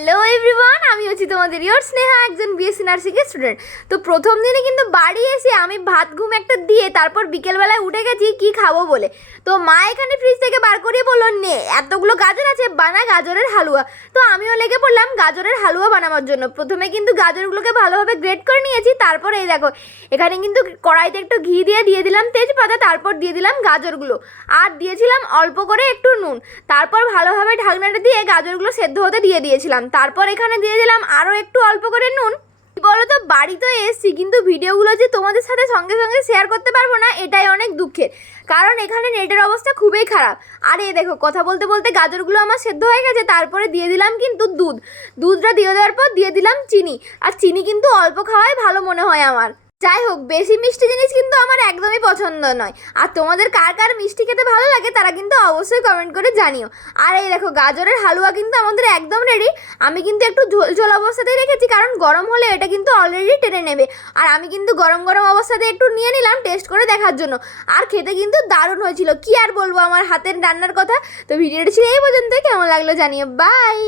Hello everyone, আমি হচ্ছি তোমাদের ইয়োর স্নেহা, একজন বিএসসি নার্সিং এর স্টুডেন্ট। তো প্রথম দিনে কিন্তু বাড়ি এসে আমি ভাত ঘুম একটা দিয়ে তারপর বিকেলবেলায় উঠে গেছি কি খাবো বলে। তো মা এখানে ফ্রিজ থেকে বার করিয়ে বললো, নে এতগুলো গাজর আছে, বানা গাজরের হালুয়া। তো আমিও লেগে পড়লাম গাজরের হালুয়া বানানোর জন্য। প্রথমে কিন্তু গাজরগুলোকে ভালোভাবে গ্রেট করে নিয়েছি, তারপর এই দেখো এখানে কিন্তু কড়াইতে একটু ঘি দিয়ে দিলাম তেজপাতা, তারপর দিয়ে দিলাম গাজরগুলো আর দিয়েছিলাম অল্প করে একটু নুন। তারপর ভালোভাবে ঢাকনাটা দিয়ে গাজরগুলো সেদ্ধ হতে দিয়ে দিয়েছিলাম। তারপর এখানে দিয়ে দিলাম আরও একটু অল্প করে নুন। বলো তো, বাড়ি তো এসছি কিন্তু ভিডিওগুলো যে তোমাদের সাথে সঙ্গে সঙ্গে শেয়ার করতে পারবো না, এটাই অনেক দুঃখের, কারণ এখানে নেটের অবস্থা খুবই খারাপ। আর এই দেখো কথা বলতে বলতে গাজরগুলো আমার সেদ্ধ হয়ে গেছে। তারপরে দিয়ে দিলাম কিন্তু দুধটা দিয়ে দেওয়ার পর দিয়ে দিলাম চিনি। আর চিনি কিন্তু অল্প খাওয়াই ভালো মনে হয় আমার। যাই হোক, বেশি মিষ্টি জিনিস কিন্তু আমার একদমই পছন্দ নয়। আর তোমাদের কার কার মিষ্টি খেতে ভালো লাগে তারা কিন্তু অবশ্যই কমেন্ট করে জানিও। আর এই দেখো গাজরের হালুয়া কিন্তু আমাদের একদম রেডি। আমি কিন্তু একটু ঝোল ঝোল অবস্থাতেই রেখেছি, কারণ গরম হলে এটা কিন্তু অলরেডি টেনে নেবে। আর আমি কিন্তু গরম গরম অবস্থাতে একটু নিয়ে নিলাম টেস্ট করে দেখার জন্য। আর খেতে কিন্তু দারুণ হয়েছিল, কি আর বলবো আমার হাতের রান্নার কথা। তো ভিডিওটি ছিল এই পর্যন্ত, কেমন লাগলো জানিও। বাই।